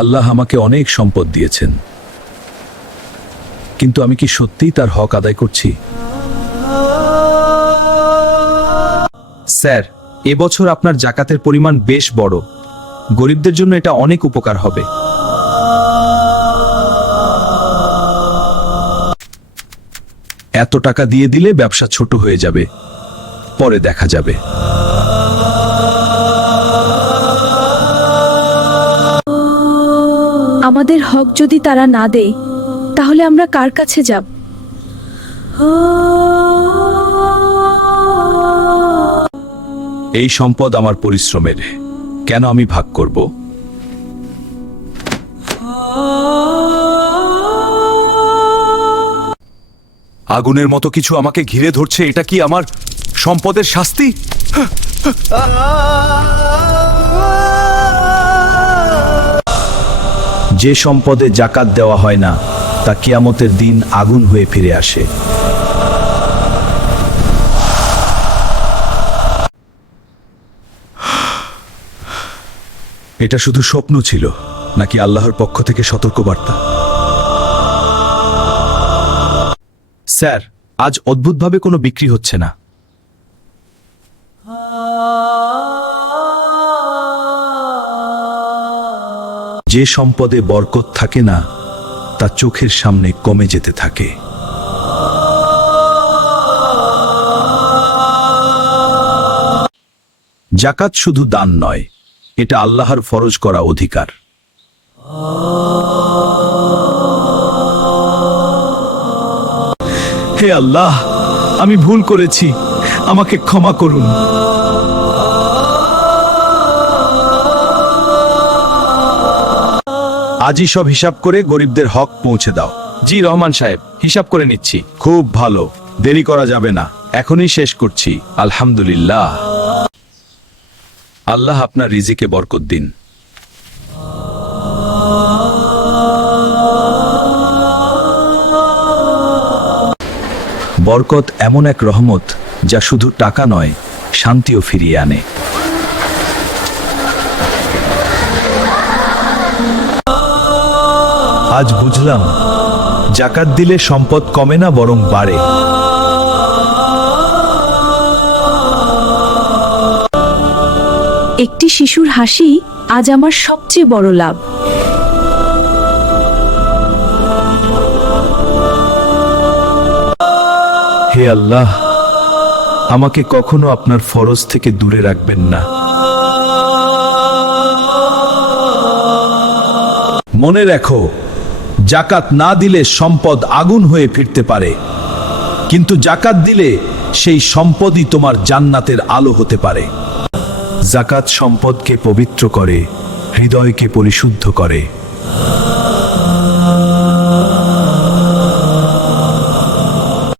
আল্লাহ আমাকে অনেক সম্পদ দিয়েছেন, কিন্তু আমি কি সত্যিই তার হক আদায় করছি? স্যার, এবছর আপনার জাকাতের পরিমাণ বেশ বড়। গরিবদের জন্য এটা অনেক উপকার হবে। এত টাকা দিয়ে দিলে ব্যবসা ছোট হয়ে যাবে, পরে দেখা যাবে। আমাদের হক যদি তারা না দেয়, তাহলে আমরা কার কাছে যাব? এই সম্পদ আমার পরিশ্রমের, কেন আমি ভাগ করব? আগুনের মতো কিছু আমাকে ঘিরে ধরছে, এটা কি আমার সম্পদের শাস্তি? যে সম্পদে জাকাত দেওয়া হয় না, তা কিয়ামতের দিন আগুন হয়ে ফিরে আসে। এটা শুধু স্বপ্ন ছিল, নাকি আল্লাহর পক্ষ থেকে সতর্কবার্তা? স্যার, আজ অদ্ভুতভাবে কোনো বিক্রি হচ্ছে না। যে সম্পদে বরকত থাকে না, তা চোখের সামনে কমে যেতে থাকে। জাকাত শুধু দান নয়, এটা আল্লাহর ফরজ করা অধিকার। হে আল্লাহ, আমি ভুল করেছি, আমাকে ক্ষমা করুন। আজই সব হিসাব করে গরিবদের হক পৌঁছে দাও। জি রহমান সাহেব, হিসাব করে নিচ্ছি। খুব ভালো, দেরি করা যাবে না, এখনই শেষ করছি। আলহামদুলিল্লাহ। আল্লাহ আপনার রিজিকে বরকত দিন। বরকত এমন এক রহমত, যা শুধু টাকা নয়, শান্তিও ফিরিয়ে আনে। আজ বুঝলাম, জাকাত দিলে সম্পদ কমে না, বরং বাড়ে। একটি শিশুর হাসি আজ আমার সবচেয়ে বড় লাভ। হে আল্লাহ, আমাকে কখনো আপনার ফরজ থেকে দূরে রাখবেন না। মনে রাখো, জাকাত না দিলে সম্পদ আগুন হয়ে ফিরতে পারে, কিন্তু জাকাত দিলে সেই সম্পদই তোমার জান্নাতের আলো হতে পারে। জাকাত সম্পদকে পবিত্র করে, হৃদয়কে পরিশুদ্ধ করে।